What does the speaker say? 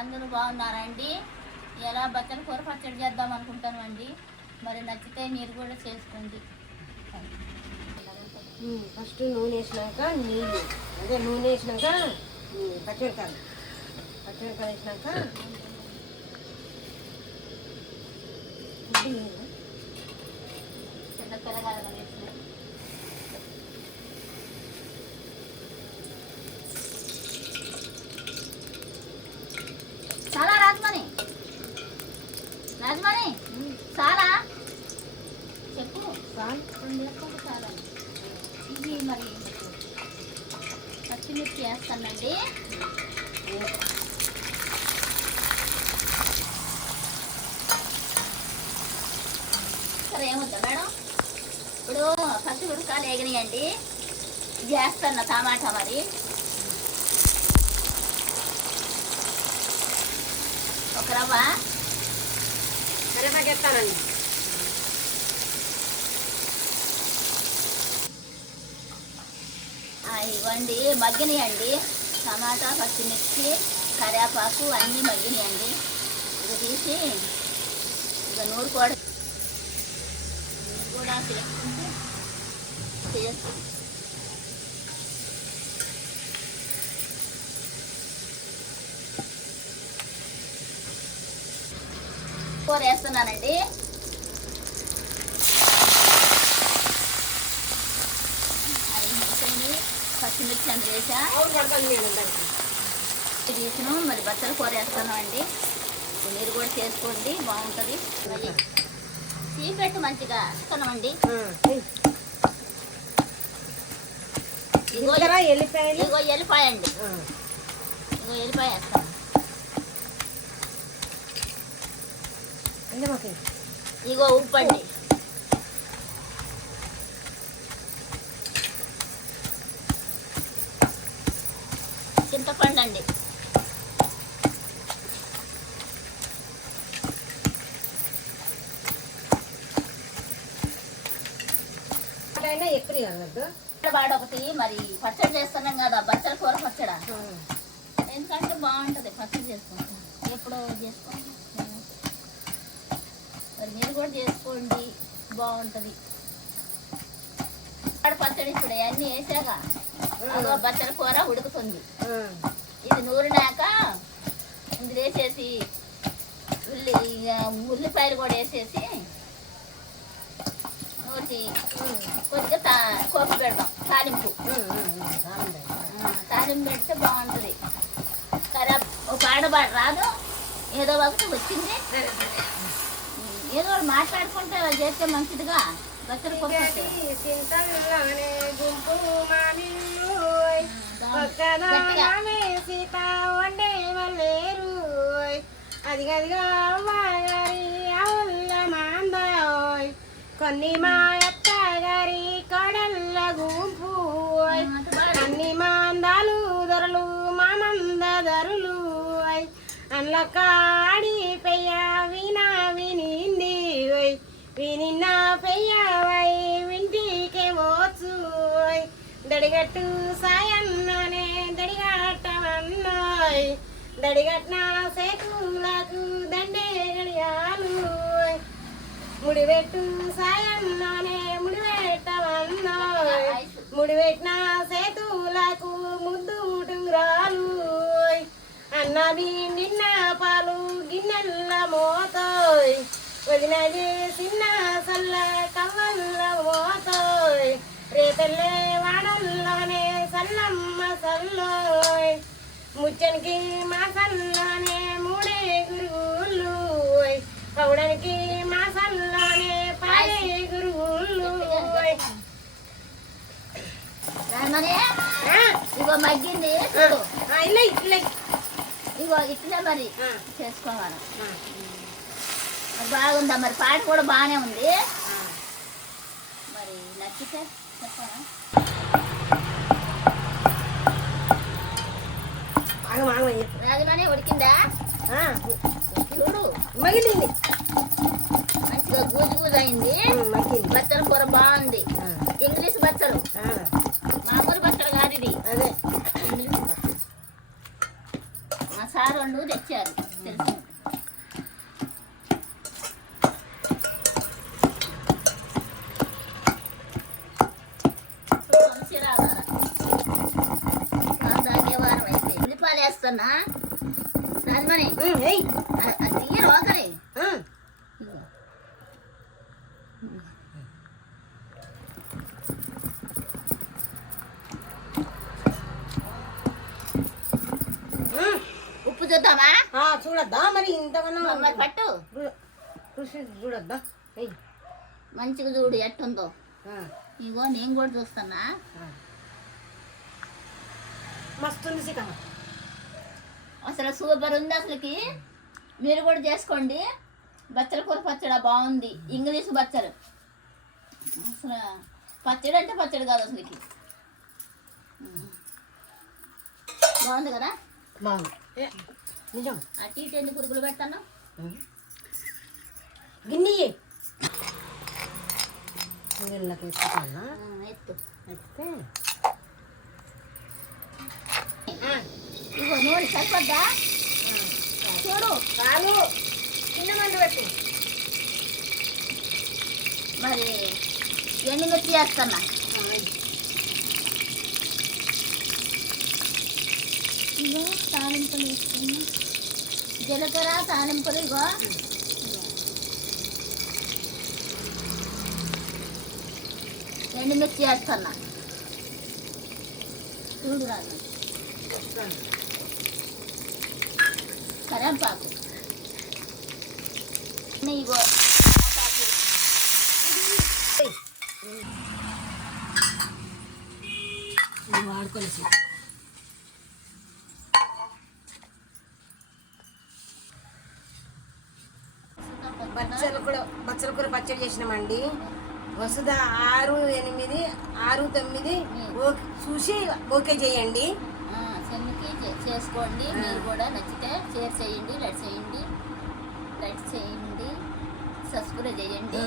అందరూ బాగున్నారండి. ఎలా బచ్చల కూర పచ్చడి చేద్దాం అనుకుంటాను అండి. మరి నచ్చితే మీరు కూడా చేసుకోండి. ఫస్ట్ నూనె వేసినాక నీళ్ళు, అదే నూనె వేసినాక పచ్చిమిరకాయలు వేసినాక చిన్న పిల్లగాయలు వేసిన చాలా రాజమణి చాలా చెప్పు. చాలా ఇది మరి పచ్చిమిర్చి వేస్తానండి. సరే ఏమొద్దా మేడం? ఇప్పుడు పచ్చిమిరపకాయలు వేగనియండి. ఇది వేస్తాను టమాటా, మరి ఒక రవ్వ కరివేపాకు వేస్తానండి. ఇవ్వండి మగ్గినాయండి. టమాటా, పచ్చిమిర్చి, కరివేపాకు అన్నీ మగ్గినాయండి. ఇది తీసి ఇక నూరు కూడా చేసుకుంటే కూర వేస్తున్నానండి. పచ్చిమిర్చి అని వేసా తీసిన మరి బచ్చల కూర వేస్తాను అండి. మీరు కూడా చేసుకోండి, బాగుంటుంది. మళ్ళీ తీపెట్టు మంచిగా వేస్తున్నామండి. ఇగో ఎల్లిపాయ అండి. ఇగో ఎల్లిపాయ వేస్తాను. ఇగో ఉప్పు అండి. చింతపండు అండి. వాడొకటి మరి పచ్చడి చేస్తున్నాం కదా, బచ్చల కూర పచ్చడా. ఎందుకంటే బాగుంటుంది, పచ్చడి చేసుకుంటాం, ఎప్పుడో చేసుకోండి. మరి మీరు కూడా చేసుకోండి, బాగుంటుంది పచ్చడి. ఇప్పుడు అన్నీ వేసాక అదో బచ్చల కూర ఉడుకుతుంది. ఇది నూరినాక ఇందులో వేసేసి ఉల్లిపాయలు కూడా వేసేసి నూరి కొద్దిగా కోపి పెడదాం. తాలింపు పెడితే బాగుంటుంది. ఒక ఆడబాటు రాదు, ఏదో ఒకటి వచ్చింది, ఏదో మాట్లాడుకుంటే చేస్తే మంచిదిగా. బచ్చల కూర సీత వండే మల్లేరు అది గదిగా మాందాయ్ కొన్ని మా అత్త గారి కడల్ల గుంపు అన్ని మాందాలు ధరలు మా మంద ధరలు అల్ల కాడి పెయ్య వినా వినింది వినిన్న పెయ్యవై వింటికే మోచు దడిగట్టు సాయన్ననే దడిగట్టవన్నాయ్ దడిగట్న సేతులకు దండే గడియాలు ముడిపెట్టు సాయన్ననే ముడిపెట్టవన్నాయ్ ముడిపెట్టిన సేతులకు ముద్దు టుంగురాలు అన్నది నిన్న పాలు గిన్నెల్ల మోతాయ్ వదినది చిన్న సల్ల కవ్వల్ల మోతాయ్ రేతల్లే వాడల్లోనే సల్లమ్మ సల్లోయ్ ముచ్చనికి మా సల్లోనే మూడే గురుగుళ్ళు పౌడానికి మా సల్లోనే పాడే గురుగుళ్ళు. ఇగో మగ్గింది, ఇగో ఇట్లే మరి చేసుకోవాలి. బాగుందా? మరి పాట కూడా బాగానే ఉంది. మరి నచ్చితే చెప్పాలా? రాజమని ఉడికిందా? చూడు మగిలింది, మంచిగా గూజు గూజు అయింది. బచ్చల కూర బాగుంది. ఇంగ్లీష్ బచ్చలు, మామూలు బచ్చలు కాదు ఇది. సార్ వాళ్ళు తెచ్చారు తెలుసు. తాగేవారం అయితే ఉల్లిపాయలు వేస్తున్నా రాజమణి అది తీయరు ఒకరి ఉప్పు చూద్దామా? చూడద్దా మరి ఇంతకన్నా మరి పట్టు రుచి చూడద్దా మంచిగా చూడు ఎట్టుందో. ఇగో నేను కూడా చూస్తున్నా. మస్తుంది చికెన్ అసలు సూపర్ ఉంది అసలుకి. మీరు కూడా చేసుకోండి. బచ్చల కూర పచ్చడి బాగుంది. ఇంగ్లీష్ బచ్చలు అసలు పచ్చడి అంటే పచ్చడి కాదు అసలుకి. బాగుంది కదా? బాగుంది నిజం. అటు ఇటు ఎన్ని పురుగులు పెడతాను. గిన్నె గిన్నెలకు ఎత్తుకున్నా ఎత్తు ఎత్తే ఇగో నూనె సరిపోద్దా చూడు. చాలు చిన్న మంట పెట్టి మరి ఎండుమిర్చి వేస్తున్నా. ఇగో తాలింపులు వేసుకున్నా. జీలకర్ర తాలింపులు ఇగో ఎండుమిర్చి వేస్తున్నా. చూడు రాదు. కరేపాకు ఇగో వాడుకోలేసి బచ్చల కూర పచ్చడి చేసినామండి. వసుధ 6, 8, 6, 9 చూసి ఓకే చేయండి. సెమ్కి చేసుకోండి. మీరు కూడా నచ్చితే షేర్ చేయండి, లైక్ చేయండి, సబ్స్క్రైబ్ చేయండి.